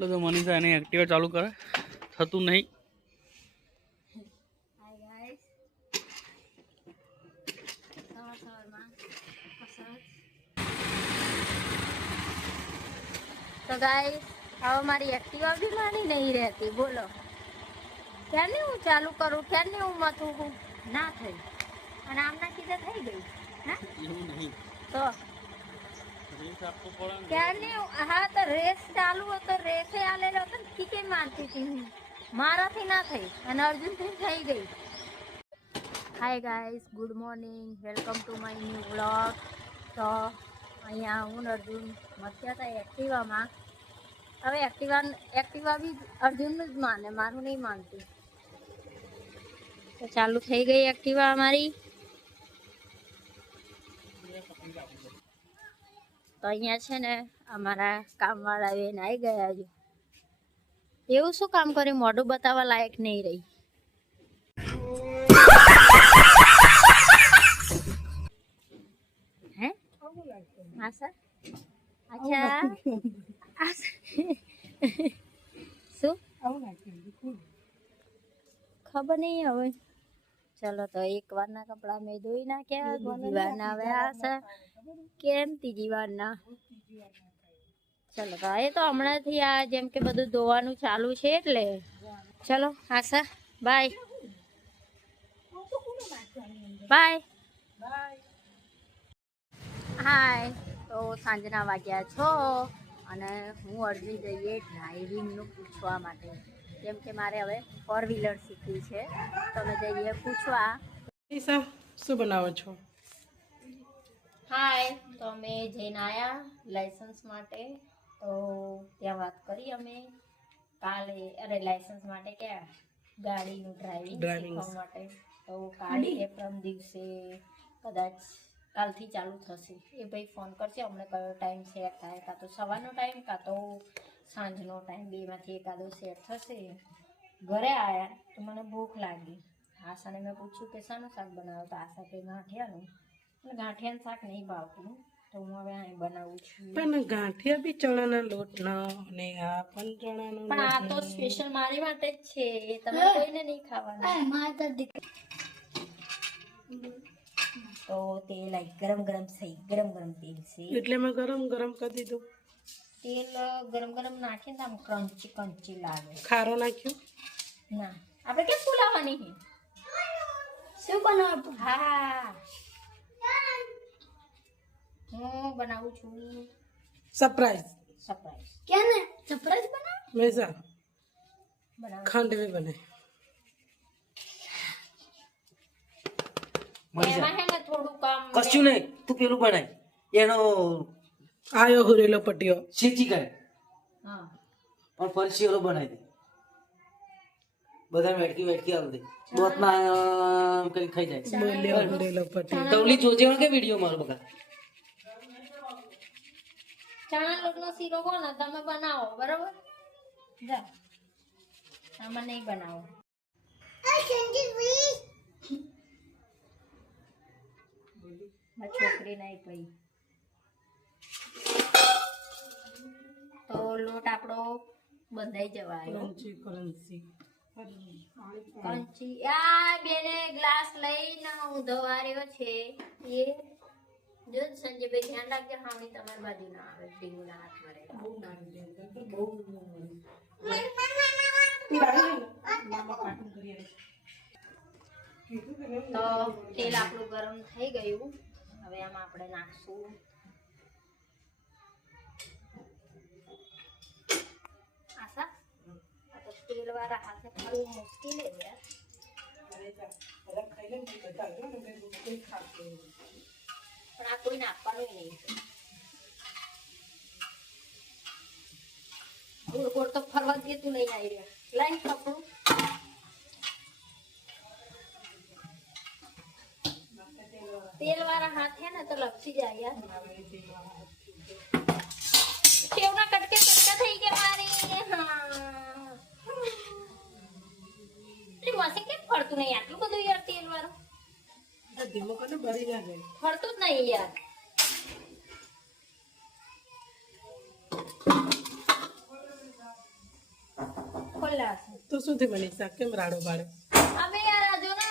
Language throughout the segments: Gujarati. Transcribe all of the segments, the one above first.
तो मनीषा એને એક્ટિવા ચાલુ કરે થતું નહીં. तो गाइस अब हमारी एक्टिवा भी मानी नहीं रहती. बोलो क्या नहीं हूँ चालू करूँ क्या नहीं हूँ मत हूँ ना थी અને આમના સીધા થઈ ગઈ. હા એવું નહીં તો રેસ આપવો પડે ને. ક્યારની હા તો રેસ ચાલુ હતો રેસે આલેલો હતો ને કીકે મારતી હતી હું મારાથી ના થઈ અને અર્જુનથી થઈ ગઈ. Hi guys good morning welcome to my new vlog. તો અહીંયા હું ને અર્જુન મથ્યા હતા એક્ટિવામાં. હવે એક્ટિવા બી અર્જુનનું જ માને મારું નહીં માનતું. તો ચાલુ થઈ ગઈ એક્ટિવા અમારી. તો અહીંયા છે ને અમારા કામવાળા બેન આવી ગયા છે. એવું શું કામ કર્યું મોઢું બતાવવા લાયક નહીં રહી. હે હા સર અચ્છા શું ખબર નહીં હવે. ચલો તો એક વારના કપડા મેં ધોઈ નાખ્યા બીજી વારના હવે આ સર કેમ ત્રીજી વારના. ચલો તો એ તો હમણાંથી આ જેમ કે બધું ધોવાનું ચાલુ છે એટલે ચલો આશા બાય બાય હાય. તો સાંજના વાગ્યા 6 અને હું અર્જુન જઈએ ડ્રાઇવિંગનું પૂછવા માટે. કેમ કે મારે હવે 4 વ્હીલર શીખવી છે તો અમે જઈએ પૂછવા. શું બનાવો છો? હાય તો અમે જઈને આવ્યા લાઇસન્સ માટે. તો ત્યાં વાત કરી અમે કાલે અરે લાઇસન્સ માટે ક્યાં ગાડીનું ડ્રાઇવિંગ શીખવા માટે. તો કાલે કે પ્રમ દિવસે કદાચ કાલથી ચાલુ થશે. એ ભાઈ ફોન કરશે અમને કયો ટાઈમ સેટ થાય, કાં તો સવારનો ટાઈમ કાં તો સાંજનો ટાઈમ, બેમાંથી એકાદો સેટ થશે. ઘરે આવ્યા તો મને ભૂખ લાગી. આશાને મેં પૂછ્યું કે શાનું શાક બનાવો તો આશા કે ગાંઠિયાનું. ગાંઠિયાનું શાક નહીં ભાવતું તો હું હવે અહીં બનાવું છું. પણ ગાંઠિયા બી ચણાના લોટના અને આ પણ ચણાનો પણ આ તો સ્પેશિયલ મારી માટે જ છે, તમે કોઈને નહીં ખાવાનું. તો તેલ ગરમ ગરમ થઈ ગરમ ગરમ તેલ છે એટલે મેં ગરમ ગરમ કરી દીધું. તેલ ગરમ ગરમ નાખીને તો આમ ક્રન્ચી ક્રન્ચી લાગે. ખારો નાખ્યો ના આપણે કેમ ફૂલાવાની છે શું બનાવતું? હા હું બનાવું છું સરપ્રાઈઝ. સરપ્રાઈઝ કેને સરપ્રાઈઝ બનાવ મેસા બનાવ ખાંડવી બને. એમાં હે ને થોડું કામ કશું નહીં, તું પેલું બનાય એનો આયો હુરેલો પટ્ટીઓ શીચી કરે હા પણ ફરસી ઓલો બનાવી દે. બધા વેટકી વેટકી આલ દે દોતમાં કઈ ખાઈ જાય. બોલ્યો હુરેલો પટ્ટીઓ તવલી જોજે કે વિડીયો મારો બગા. ચણા લોટનો શીરો કોને તમે બનાવો બરોબર. જા આમાં નહીં બનાવો. છોકરી નહીં પઈ તો લોટ આપણો બંધાઈ જવાય. કંચી આ બેને ગ્લાસ લઈને ઊંધો રહ્યો છે એ જો સંજયભાઈ ધ્યાન રાખજો હાવણી તમારી બાજુ ના આવે. ડીંગુના હાથ મારે તો તેલ આપણું ગરમ થઈ ગયું. હવે આમાં આપણે નાખશું આશા. આ તો તેલ વાળા હાથે ખાવું મુશ્કેલ છે યાર. પણ આ કોઈ નાખવાનું નહીં. ગોળ ગોળ તો ફરવા જ તું લઈને આવી રહ્યા. લાઈન કપડું તેલ વાળા હાથ હે ને તો લપસી જાય યાર. કેવના કટકે કટકા થઈ ગયા મારી. હા મશીન કેમ ફરતું નહીં આટલું બધું યાર તેલ વાળું? ધીમો કરીને ભરી જાય ફરતું જ નહીં યાર. તો શું થયું મનીષા કેમ રાડો પાડે અમે યાર આ જો ને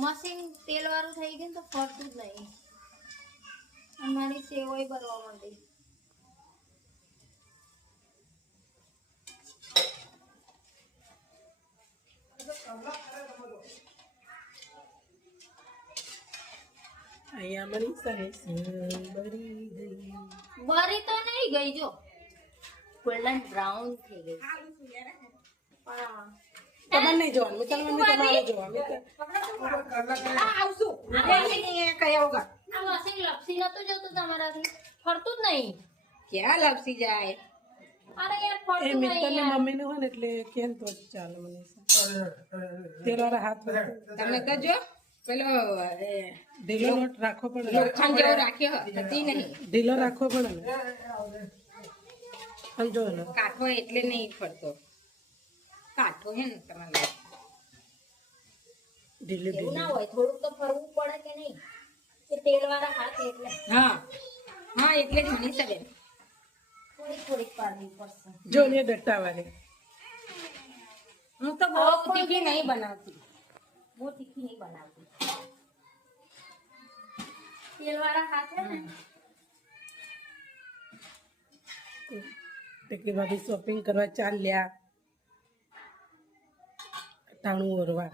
મશીન તેલ વાળું થઈ ગયું તો ફરતું જ નહીં અમારી સેવોય ભરવા માંડી અહીંયા મનીષાને બરી ગઈ બરી તો નહીં ગઈ જો ગોલ્ડન બ્રાઉન થઈ ગઈ તમારે નહીં જોવાનું મિત્ર મમ્મી તમારે જોવાનું આવશું કયા વગર આ મશીન લપસી નતું જતું તમારાથી ફરતું જ નહીં ક્યાં લપસી જાય અરે યાર એ ફરતું નહીં મિત્તરની યાર. મમ્મીને હોય ને એટલે કેમ તો જ ચાલે મનીષા તેલવાળા હાથ તમે કરજો પેલો ઢીલો લોટ રાખવો પડે લોખંડ જેવો રાખ્યો હતી નહીં ઢીલો રાખવો પડે ને અને જો ને કાઠો એટલે નહીં ફરતો કાઠો હે ને તમારે ઢીલી એવું ઢીલી ના હોય થોડુંક તો ફરવું પડે કે નહીં એ તેલ વાળા હાથ એટલે હા હા એટલે જ મનીષા બેન થોડીક પાડવી પડશે જો ને ડટ્ટા વાળી હું તો બહુ તીખી નહીં બનાવતી બહુ તીખી નહીં બનાવતી તેલ વાળા હાથ હે ને તે કે ભાભી શોપિંગ કરવા ચાલ્યા ટાણું ઓરવા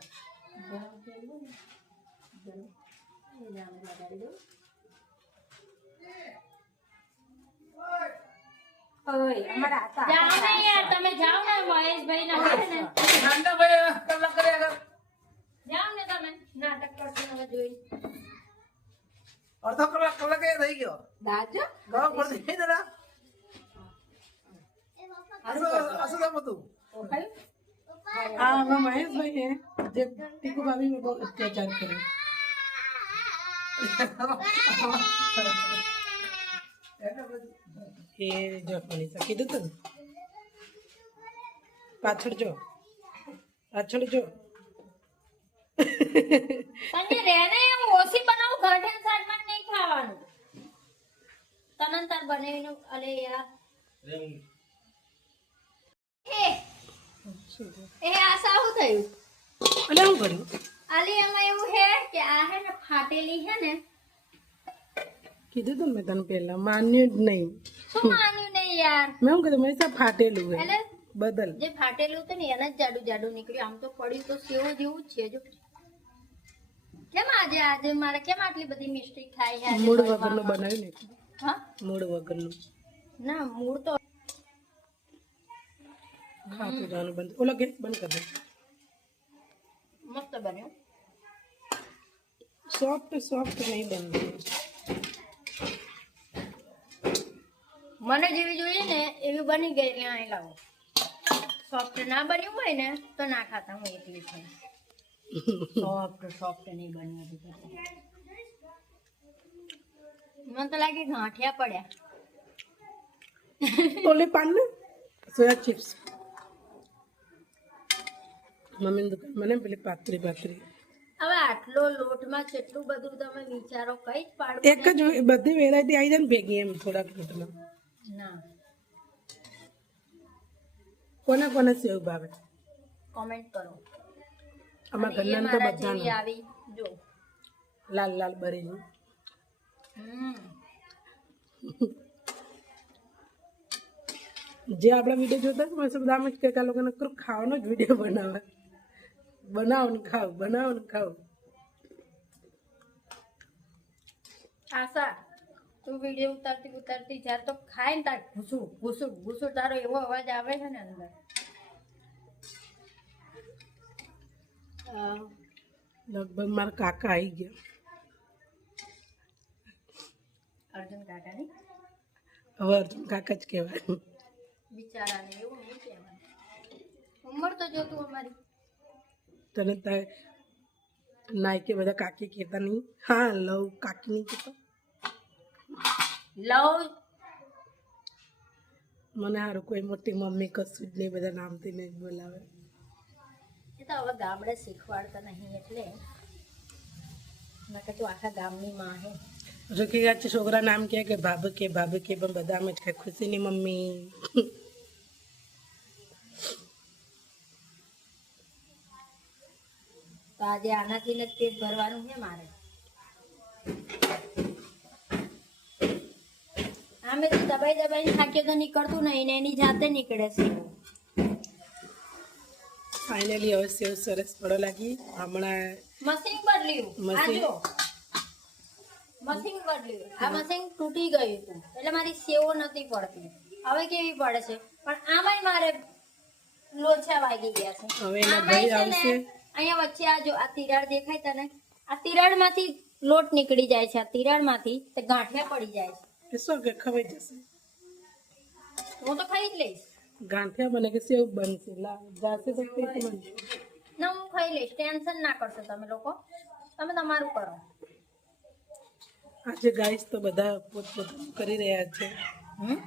ઓય અમારા હતા જાઓ ને યાર તમે જાઓ ને મહેશભાઈ ના હાથે ને જાઓ ને તમે નાટક કરશો હવે જોઈ અડધો કલાક થઈ ગયો દાજો ગવા પડતી નહીં દાદા असं હતું આ હવે મહેશભાઈ હે જે ટીકુ ભાભી મેં બહુ અત્યાચાર કર્યો એ જો મનીષા કીધું તું ને પાછળ જો તને રેને હું ઓછી બનાવું ઘરઠેન શાકમાં નહીં ખાવાનું તનન તાર બનાવીને અલે યાર એ આ સાવું થયું અને શું કર્યું આલી એમાં એવું હે કે આ હે ને ફાટેલી હે ને કીધું તું ને મેં તને પહેલા માન્યું જ નહીં શું માન્યું નહીં યાર મેં શું કીધું મનીષા ફાટેલું હે એટલે બદલ જે ફાટેલું હતું ને એને જ જાડું નીકળ્યું આમ તો પડ્યું તો સેવ જેવું જ છે જો કેમ આજે મારે કેમ આટલી બધી મિસ્ટેક થાય છે આજે મૂળ બનવામાં? વગરનું બનાવ્યું ને એટલે. હા મૂળ વગરનું ના મૂળ તો ખાતું જવાનું બંધ ઓલો ગેસ બંધ કરી દે મસ્ત બન્યો સોફ્ટ નહીં બનતું મને જેવી જોઈએ ને એવી બની ગઈ એટલે અહીં લાવો સોફ્ટ ના બન્યું હોય ને તો ના ખાતા હું એકલી છું સોફ્ટ નહીં બન્યું હતું મને તો લાગે ગાંઠિયા પડ્યા ઓલે પાન ને સોયા ચિપ્સ મમ્મીની દુકાન મને પેલી પાતરી હવે આટલો લોટમાં કેટલું બધું તમે વિચારો કઈ જ પાડવું એક જ બધી વેરાયટી આવી જાય ને ભેગી એમ થોડાક લોટમાં ના કોને કોને સેવ ભાવે કોમેન્ટ કરો આમાં અને એ ઘરના તો મારા બધાને જેવી આવી જો લાલ લાલ બરેલી જે આપણા વિડીયો જોતા છે મને બધા આમ જ કે આ લોકોને ખાવાનો જ વિડીયો બનાવો ને ખાવ આશા તું વિડીયો ઉતારતી જ્યારે તો ખાય ને તાર ઘૂસું તારો એવો અવાજ આવે છે ને અંદર લગભગ મારા કાકા આવી ગયા અર્જુન કાકાની હવે અર્જુન કાકા જ કહેવાય બિચારાને એવું નહીં કહેવાનું ઉંમર તો જોતું અમારી તને નાય કે બધા કાકી કહેતા નહીં હા લવ કાકી નહીં કહેતા લવ મને સારું કોઈ મોટી મમ્મી કશું જ નહીં બધા નામથી નહીં બોલાવે એ તો હવે ગામડે શીખવાડતા નહીં એટલે નકર તું આખા ગામની માં હે જો કે આ છોકરા નામ કે ભાભી કે પણ બધા આમ જ કે ખુશીની મમ્મી તો આજે આનાથી જ પેટ ભરવાનું છે મારે. આમે તો દબાઈ દબાઈને થાક્યો તો નીકળતું નહીં ને એની જાતે નીકળે છે. ફાઇનલી હવે સેવ સરસ પડવા લાગી. હમણાં મશીન બદલ્યું. આ જો મશીન બદલ્યું. આ મશીન તૂટી ગયું હતું એટલે મારી સેવો નથી પડતી. હવે કેવી પડે છે પણ આમાંય મારે લોચા વાગી ગયા છે. હવે એના આમાંય દહીં છે ને, આવશે. અહીંયા વચ્ચે આ જો આ તિરાડ દેખાય તને, આ તિરાડમાંથી લોટ નીકળી જાય છે. આ તિરાડમાંથી તો ગાંઠિયા પડી જાય છે. કે શું કે ખવાઈ જશે? હું તો ખાઈ જ લઈશ. ગાંઠિયા બને કે સેવ બનશે? જાશે તો પેટ બનશે. ના હું ખાઈ લઈશ. ટેન્શન ના કરશો તમે લોકો, તમે તમારું કરો. આજે ગાઈસ તો બધા પોતપોતાનું કરી રહ્યા છે. હમ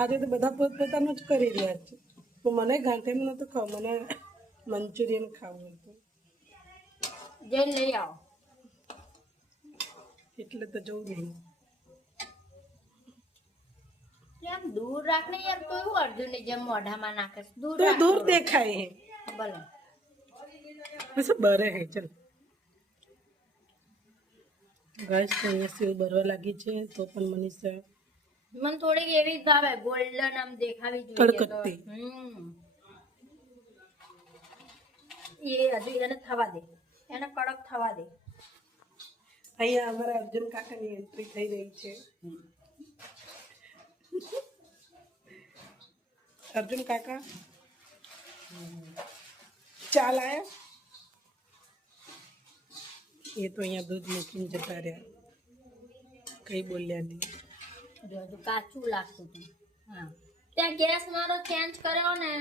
આજે તો બધા પોતપોતાનું જ કરી રહ્યા છે. તો મને ગાંઠિયાનું નતું ખાવું, મને મંચુરિયન ખાવું હતું. જઈને લઈ આવો. એટલે તો જવું નહીં. આમ દૂર રાખને યાર, તો એવું અર્જુનની જેમ મોઢામાં નાખે છે. દૂર તો રાખ દૂર થોડું. દેખાય હે ભલે બસ બરે હે. ચલ ગાઈસ તો અહીંયા સેવ ભરવા લાગી છે. તો પણ મનીષા મને થોડીક એવી જ ભાવે, ગોલ્ડન આમ દેખાવી જોઈએ તો. કડકતી. એ હજુ એને થવા દે, એને કડક થવા દે. અહીંયા અમારા અર્જુન કાકાની એન્ટ્રી થઈ રહી છે. અર્જુન કાકા ચાલ આયા. એ તો અહીંયા દૂધ મૂકીને જતા રહ્યા, કઈ બોલ્યા નહીં. જો હજુ કાચું લાગતું હતું. હા ત્યાં ગેસ મારો ચેન્જ કર્યો ને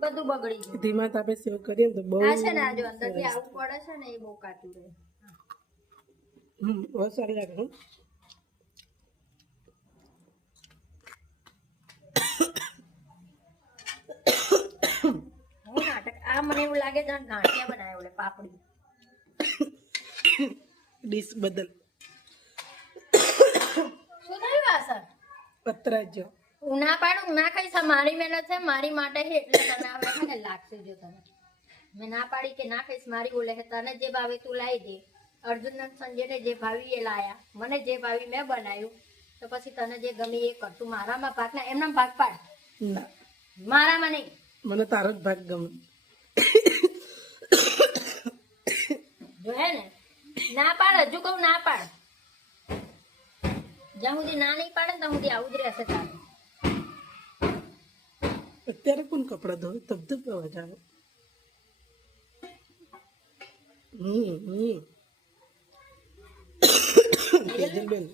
બધું બગડી ગયું. ધીમા તાપે સેવ કરીએ ને તો બહુ આ છે ને, આ જો અંદરથી આવું પડે છે ને, એ બહુ કાચું રહે. બહુ સારી લાગે. હું નાટક, આ મને એવું લાગે છે ગાંઠિયા બનાવ્યો એટલે પાપડી. ડીશ બદલ શું થયું આ સર? પતરા જો હું ના પાડું, ના ખાઈશ. આ મારી મહેનત છે, મારી માટે છે એટલે તને હવે છે ને લાગશે. જો તને મેં ના પાડી કે ના ખાઈશ, મારી બોલે છે તને જે ભાવે તું લાવી દે. અર્જુન ને સંજયને જે ભાવી એ લાયા, મને જે ભાવી મેં બનાવ્યું. તો પછી તને જે ગમે એ કર. તું મારામાં ભાગ ના, એમના ભાગ પાડ, ના, મારામાં નહીં. મને તારો જ ભાગ ગમે. જો હે ને, ના પાડ, હજુ કહું ના પાડ. જ્યાં સુધી ના નહીં પાડે ને ત્યાં સુધી આવું જ રહેશે તારું. અત્યારે કોણ કપડા ધોવે? ધબધબ અવાજ આવે. તેજલબેન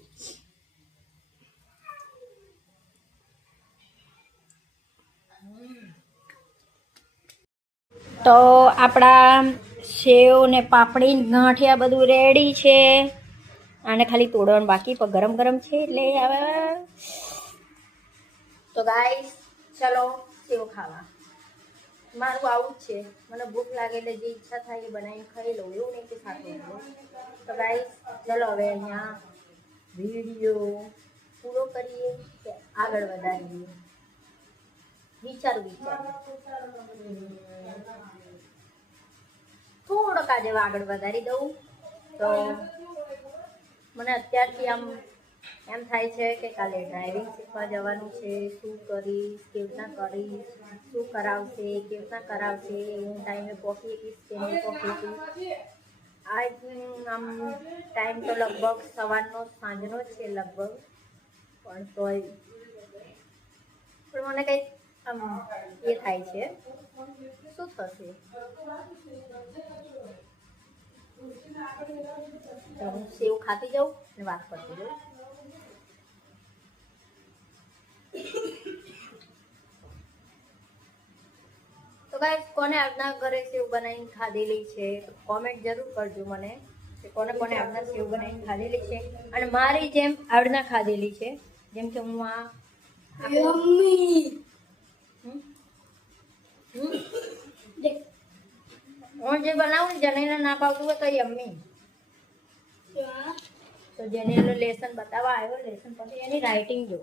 તો આપણા સેવ ને પાપડી ગાંઠિયા બધું રેડી છે. આને ખાલી તોડવાનું બાકી, પણ ગરમ ગરમ છે એટલે હવે. તો ગાઈસ ચલો સેવ ખાવા. મારું આવું જ છે, મને ભૂખ લાગે એટલે જે ઈચ્છા થાય એ બનાવીને ખાઈ લઉં, એવું નહીં કે ખાતું. તો ગાઈસ ચલો હવે અહીંયા વિડીયો પૂરો કરીએ કે આગળ વધારીએ. વિચારું થોડોક આજે આગળ વધારી દઉં. તો મને અત્યારથી આમ એમ થાય છે કે કાલે ડ્રાઇવિંગ શીખવા જવાનું છે. શું કરીશ, કેવી રીતના કરીશ, શું કરાવશે, કેવી રીતના કરાવશે, હું ટાઈમે પહોંચી શકીશ કે નહીં પહોંચી શકીશ. આઈ થિંક આમ ટાઈમ તો લગભગ સવારનો સાંજનો જ છે લગભગ, પણ તોય પણ મને કંઈક આમ એ થાય છે, શું થશે. તો હું સેવ ખાતી જાઉં ને વાત કરતી જાઉં. તો ગાઈસ કોને આજના ઘરે સેવ બનાવીને ખાધેલી છે કોમેન્ટ જરૂર કરજો મને, કે કોને કોને આજના સેવ બનાવીને ખાધેલી છે અને મારી જેમ આજના ખાધેલી છે. જેમ કે હું આ હું જે બનાવું ને જનેને ના ભાવતું હોય તો યમ્મી. તો જેનેલો લેસન બતાવવા આવ્યો, લેસન પછી એની રાઇટિંગ જો.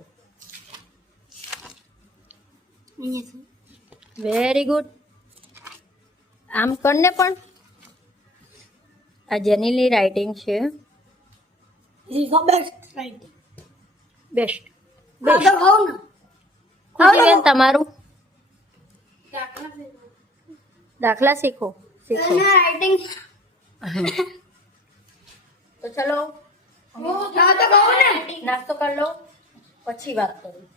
Very good. આમ કરને પણ આ જેનીની રાઇટિંગ છે. બેસ્ટ બેન તમારું દાખલા શીખો તો ચલો નાસ્તો કરી લો પછી વાત કરું.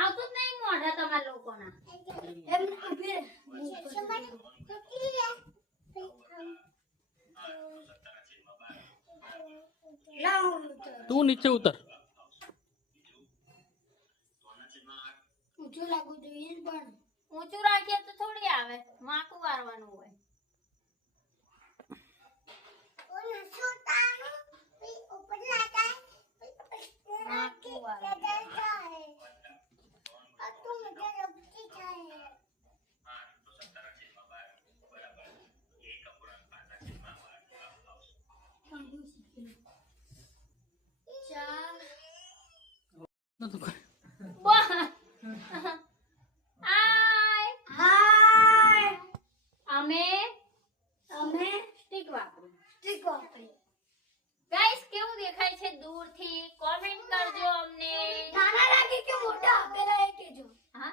આવતું જ નહીં મોઢા તમારા લોકોના. તું નીચે ઉતર. ઊંચું રાખીએ તો થોડી આવે, માકું વારવાનું હોય. માકું વારવાનું. નતું કર. અમે સ્ટીક વાપરીએ. ગાઈસ કેવું દેખાય છે દૂરથી? કોમેન્ટ કરજો અમને. હા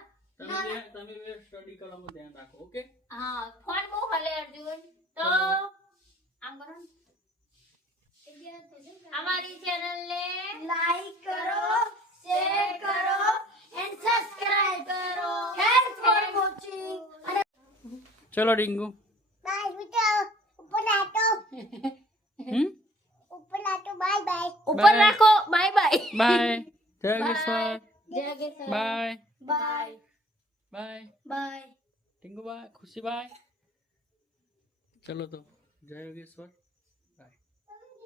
તમે સ્ટડી કરવામાં ધ્યાન રાખો. ઓકે. હા ફોન બહુ હલે અર્જુન. તો આમ કરો ને. અમારી ચેનલને લાઈક કરો, શેર કરો એન્ડ સબસ્ક્રાઇબ કરો. Thanks for watching. ચલો ડીંગુ. ઉપર રાખો. Bye bye. બાય. જય યોગેશ્વર. જય Yogeshwar. Bye. Bye bye. Bye. Tingu bye. Khushi bye. ચલો તો જય યોગેશ્વર.